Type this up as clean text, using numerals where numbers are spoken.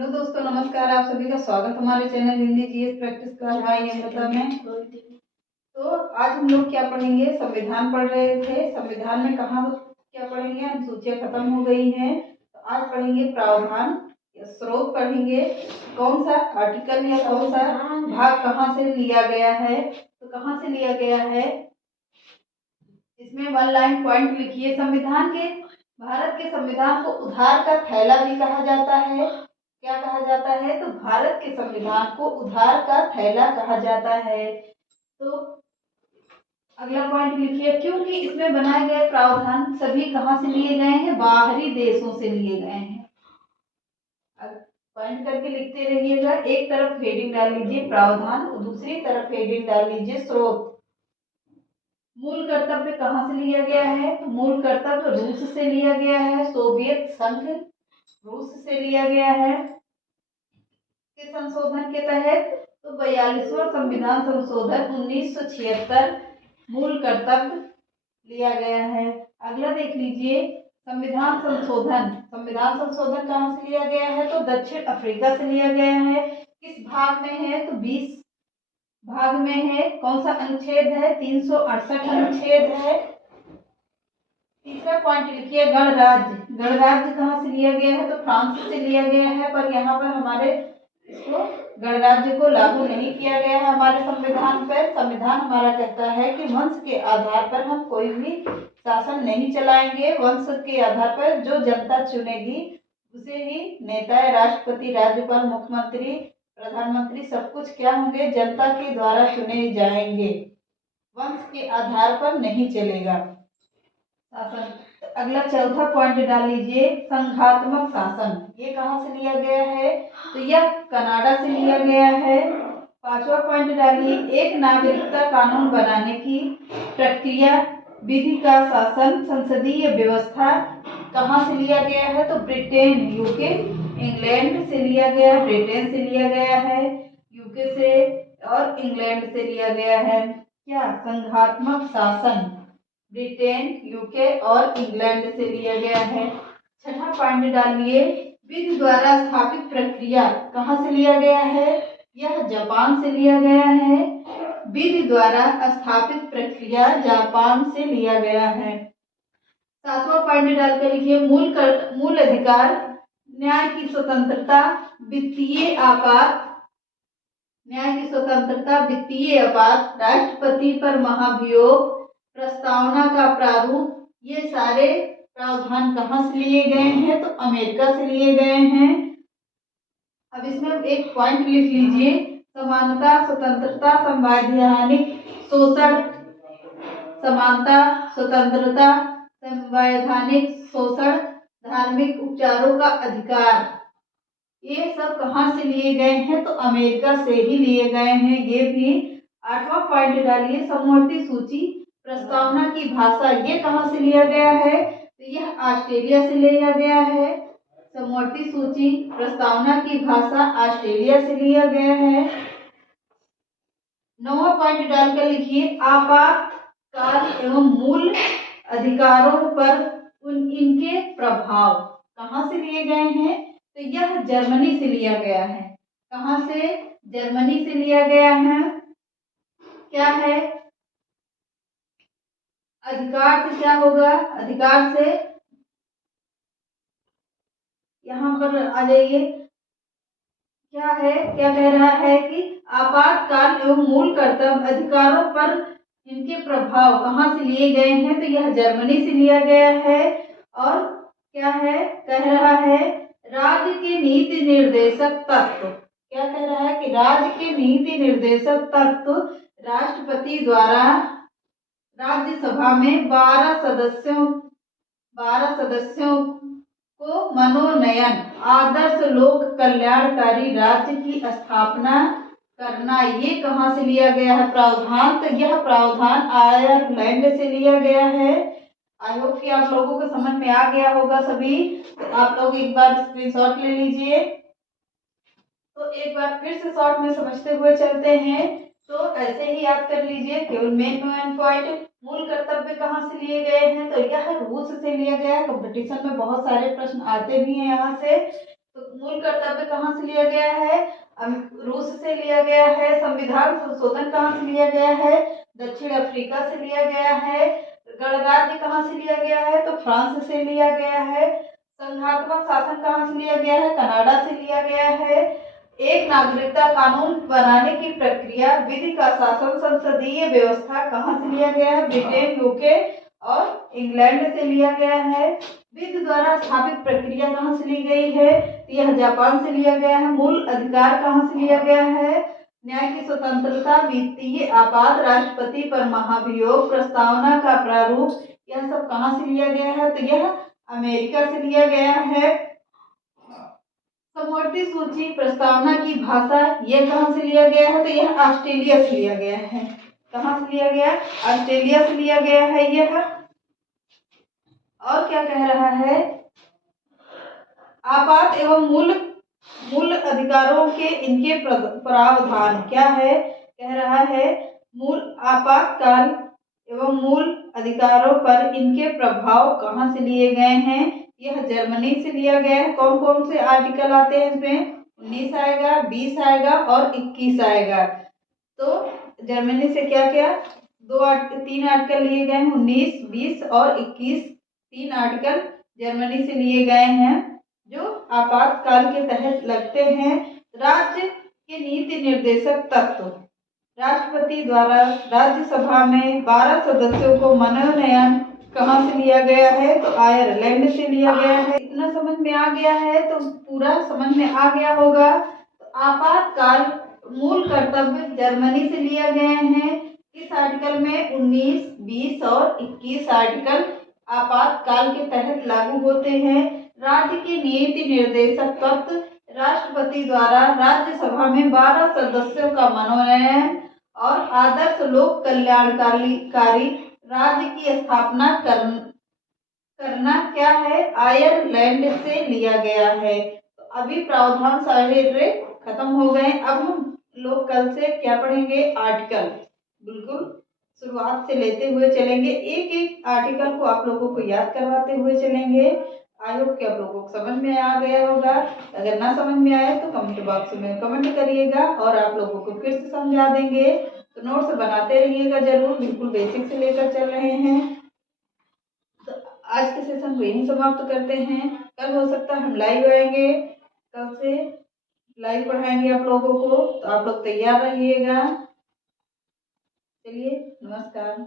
Hello दोस्तों, नमस्कार। आप सभी का स्वागत हमारे channel Hindi GS practice class by Amrita में। तो आज हम लोग क्या पढ़ेंगे, संविधान पढ़ रहे थे। संविधान में कहाँ क्या पढ़ेंगे, अनुसूचियां खत्म हो गई हैं। तो आज पढ़ेंगे प्रावधान, स्रोत पढ़ेंगे, कौन सा आर्टिकल या कौन सा भाग कहाँ से लिया गया है। तो कहाँ से लिया गया है, इसमें वन लाइन पॉइंट लिखिए। संविधान के, भारत के संविधान को उधार का थैला भी कहा जाता है। क्या कहा जाता है, तो भारत के संविधान को उधार का थैला कहा जाता है। तो अगला पॉइंट लिखिए, क्योंकि इसमें बनाए गए प्रावधान सभी कहाँ से लिए गए हैं, बाहरी देशों से लिए गए हैं। पॉइंट करके लिखते रहिएगा। एक तरफ हेडिंग डाल लीजिए प्रावधान और दूसरी तरफ हेडिंग डाल लीजिए स्रोत। मूल कर्तव्य कहाँ से लिया गया है, तो मूल कर्तव्य रूस से लिया गया है। सोवियत संघ रूस से लिया गया है। के संशोधन के तहत तो 42वां संविधान संशोधन 1976 मूल कर्तव्य लिया गया है। अगला देख लीजिए, संविधान संशोधन। संविधान संशोधन कहाँ से लिया गया है, तो दक्षिण अफ्रीका से लिया गया है। किस भाग में है, तो 20 भाग में है। कौन सा अनुच्छेद है, 368 अनुच्छेद है। तीसरा पॉइंट लिखिए, गणराज्य। गणराज्य कहाँ से लिया गया है, तो फ्रांस से लिया गया है, पर यहाँ पर हमारे इसको गणराज्य को लागू नहीं किया गया है हमारे संविधान पर। संविधान हमारा कहता है कि वंश के आधार पर हम कोई भी शासन नहीं चलाएंगे। वंश के आधार पर जो जनता चुनेगी उसे ही नेता, राष्ट्रपति, राज्यपाल, मुख्यमंत्री, प्रधानमंत्री सब कुछ क्या होंगे, जनता के द्वारा चुने जाएंगे। वंश के आधार पर नहीं चलेगा शासन। अगला चौथा पॉइंट डाल लीजिए, संघात्मक शासन। ये कहाँ से लिया गया है, तो यह कनाडा से लिया गया है। पांचवा पॉइंट डालिए, एक नागरिकता कानून बनाने की प्रक्रिया, विधि का शासन, संसदीय व्यवस्था कहाँ से लिया गया है, तो ब्रिटेन, यूके, इंग्लैंड से लिया गया। ब्रिटेन से लिया गया है, यूके से और इंग्लैंड से लिया गया है। क्या, संघात्मक शासन ब्रिटेन, यूके और इंग्लैंड से लिया गया है। छठा पॉइंट डालिए, विधि द्वारा स्थापित प्रक्रिया कहाँ से लिया गया है, यह जापान से लिया गया है। विधि द्वारा स्थापित प्रक्रिया जापान से लिया गया है। सातवां पॉइंट डालकर लिखिए, मूल अधिकार, न्याय की स्वतंत्रता, वित्तीय आपात, न्याय की स्वतंत्रता, वित्तीय आपात, राष्ट्रपति पर महाभियोग, प्रस्तावना का प्रारूप, ये सारे प्रावधान कहाँ से लिए गए हैं, तो अमेरिका से लिए गए हैं। अब इसमें एक पॉइंट लिख लीजिए, समानता, स्वतंत्रता, संवैधानिक शोषण, समानता, स्वतंत्रता, संवैधानिक शोषण, धार्मिक उपचारों का अधिकार, ये सब कहाँ से लिए गए हैं, तो अमेरिका से ही लिए गए हैं ये भी। आठवां पॉइंट डालिए, समवर्ती सूची, प्रस्तावना की भाषा, ये कहाँ से लिया गया है, तो यह ऑस्ट्रेलिया से लिया गया है। समवर्ती सूची, प्रस्तावना की भाषा ऑस्ट्रेलिया से लिया गया है। नौवां पॉइंट डालकर लिखिए, आपातकाल एवं मूल अधिकारों पर इनके प्रभाव कहाँ से लिए गए हैं, तो यह जर्मनी से लिया गया है। कहाँ से, जर्मनी से लिया गया है। क्या है, अधिकार से क्या होगा, अधिकार से यहाँ पर आ जाइए। क्या है, क्या कह रहा है कि आपातकाल एवं मूल कर्तव्य अधिकारों पर इनके प्रभाव कहाँ से लिए गए हैं, तो यह जर्मनी से लिया गया है। और क्या है, कह रहा है राज्य के नीति निर्देशक तत्व, क्या कह रहा है कि राज्य के नीति निर्देशक तत्व राष्ट्रपति द्वारा राज्यसभा में 12 सदस्यों को मनोनयन, आदर्श लोक कल्याणकारी राज्य की स्थापना करना, ये कहाँ से लिया गया है प्रावधान, तो यह प्रावधान आयरलैंड से लिया गया है। आई होप कि आप लोगों को समझ में आ गया होगा सभी। तो आप लोग एक बार स्क्रीनशॉट ले लीजिए। तो एक बार फिर से शॉर्ट में समझते हुए चलते हैं। तो ऐसे ही याद कर लीजिए, केवल मेन पॉइंट, मूल कर्तव्य कहाँ से लिए गए हैं, तो यह रूस से लिया गया है। कंपटीशन में बहुत सारे प्रश्न आते भी हैं यहाँ से। तो मूल कर्तव्य कहाँ से लिया गया है? रूस से लिया गया है। संविधान संशोधन कहाँ से लिया गया है? दक्षिण अफ्रीका से लिया गया है। गणराज्य कहाँ से लिया गया है? तो फ्रांस से लिया गया है। संघात्मक शासन कहाँ से लिया गया है? कनाडा से लिया गया है। एक नागरिकता कानून बनाने की प्रक्रिया, विधि का शासन, संसदीय व्यवस्था कहाँ से लिया गया है? ब्रिटेन, यूके और इंग्लैंड से लिया गया है। विधि द्वारा स्थापित प्रक्रिया कहाँ से ली गई है? यह जापान से लिया गया है। मूल अधिकार कहाँ से लिया गया है? न्याय की स्वतंत्रता, वित्तीय आपात, राष्ट्रपति पर महाभियोग, प्रस्तावना का प्रारूप, यह सब कहाँ से लिया गया है? तो यह अमेरिका से लिया गया है। समवर्ती सूची, प्रस्तावना की भाषा, यह कहाँ से लिया गया है? तो यह ऑस्ट्रेलिया से लिया गया है। कहाँ से लिया गया? ऑस्ट्रेलिया से लिया गया है यह। और क्या कह रहा है? आपात एवं मूल अधिकारों के इनके प्रावधान क्या है? कह रहा है मूल आपातकाल एवं मूल अधिकारों पर इनके प्रभाव कहाँ से लिए गए हैं? यह जर्मनी से लिया गया है। कौन कौन से आर्टिकल आते हैं इसमें? 19 आएगा, 20 आएगा और 21 आएगा। तो जर्मनी से क्या क्या? 3 आर्टिकल लिए गए हैं, 19, 20 और 21। 3 आर्टिकल जर्मनी से लिए गए हैं जो आपातकाल के तहत लगते हैं। राज्य के नीति निर्देशक तत्व, राष्ट्रपति द्वारा राज्यसभा में 12 सदस्यों को मनोनयन कहाँ से लिया गया है? तो आयरलैंड से लिया गया है। इतना समझ में आ गया है तो पूरा समझ में आ गया होगा। तो आपातकाल मूल कर्तव्य जर्मनी से लिया गए हैं। इस आर्टिकल में 19, 20 और 21 आर्टिकल आपातकाल के तहत लागू होते हैं। राज्य के नीति निर्देशक तत्व, राष्ट्रपति द्वारा राज्यसभा में 12 सदस्यों का मनोनयन और आदर्श लोक कल्याणकारी राज्य की स्थापना करना क्या है? आयरलैंड से लिया गया है। तो अभी प्रावधान सारे खत्म हो गए। अब हम लोग कल से क्या पढ़ेंगे? आर्टिकल। बिल्कुल शुरुआत से लेते हुए चलेंगे, एक एक आर्टिकल को आप लोगों को याद करवाते हुए चलेंगे। आई होप कि आप लोगों को समझ में आ गया होगा। अगर ना समझ में आए तो कमेंट बॉक्स में कमेंट करिएगा और आप लोगों को फिर से समझा देंगे। तो नोट्स बनाते रहिएगा जरूर, बिल्कुल बेसिक से लेकर चल रहे हैं। तो आज के सेशन को यहीं समाप्त करते हैं। कल हो सकता है हम लाइव आएंगे, कल से लाइव पढ़ाएंगे आप लोगों को, तो आप लोग तैयार रहिएगा। चलिए, नमस्कार।